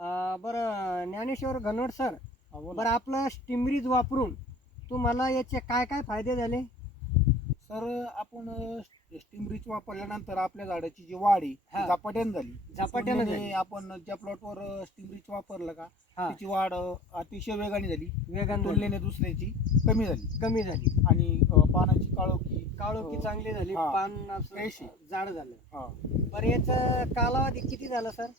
बरं ज्ञानेश्वर घनवट सर, बोला. बरं आपलं स्टिमरीज वापरून तुम्हाला याचे काय काय फायदे झाले? सर आपण स्टीमरीच वापरल्यानंतर आपल्या झाडाची जी वाढ आहे हा. ती झपाट्याने झाली. झपाट्यानं तुलनेने झाली. आपण ज्या प्लॉटवर स्टीमरीच वापरलं का हा. त्याची वाढ अतिशय वेगाने झाली. वेगाने झाली. तुलनेने दुसऱ्याची कमी झाली. कमी झाली. आणि पानाची काळोखी चांगली झाली. हा. पान असं फ्रेश आहे. जाड झालं. हा. बरं याचा कालावधी किती झाला सर?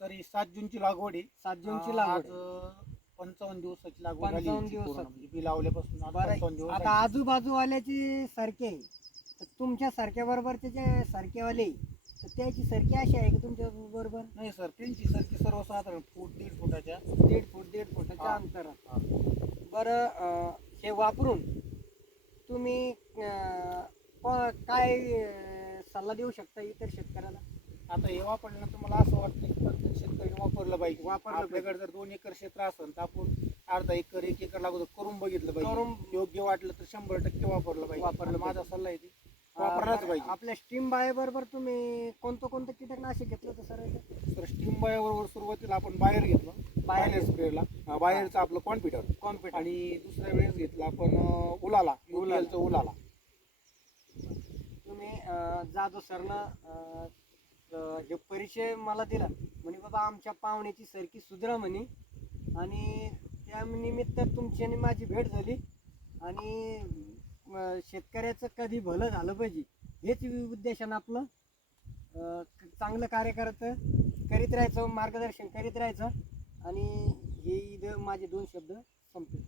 सर ही 7 जूनची लागवड आहे. 7 जूनची आज लागवड आहे. 55 दिवसाची लागवड झाली 55 याची पूर्ण. दिवसात. म्हणजे बी लावल्यापासून आज बरं 55 दिवस आता झाले. आजूबाजूवाल्याची सारखे आहे, तर तुमच्या सारख्याबरोबरचे जे सारखेवाले तर त्याची सारखी अशी आहे की तुमच्या बरोबर नाही सर, त्यांची सरकी सर्वसाधारण फूट 1.5 फुटाच्या 1.5 फुटाच्या हा. अंतरात. हा. बरं हे वापरून तुम्ही काय सल्ला देऊ शकता इतर शेतकऱ्याला? आता हे वापरल्यानंतर मला असं वाटतं की प्रत्येक शेतकऱ्याने वापरलं पाहिजे. आपल्याकडे जर 2 एकर क्षेत्र असेल तर आपण अर्धा एकर 1 एकर लागवड करून बघितलं पाहिजे. योग्य वाटलं तर 100% वापरलं पाहिजे. वापरलं माझा सल्ला आहे की वापरलाच पाहिजे. आपल्या स्टीम बाय बरोबर तुम्ही कोणतं कीटकनाशक घेतलं होतं सर? तर स्टीम बाय बरोबर सुरुवातीला आपण बाहेर घेतलं, बाहेर स्प्रेला बाहेरचं आपलं कॉन्फिडर आणि दुसऱ्या वेळेस घेतलं आपण उलाला. तुम्ही जाधव सरनं हे परिचय मला दिला म्हणे बाबा आमच्या पाहुण्याची सारखी सुधरा म्हणे, आणि त्या निमित्त तुमची आणि माझी भेट झाली. आणि शेतकऱ्याचं कधी भलं झालं पाहिजे हेच उद्देशानं आपलं चांगलं कार्य करीत राहायचं, मार्गदर्शन करीत राहायचं. आणि हे माझे 2 शब्द संपले.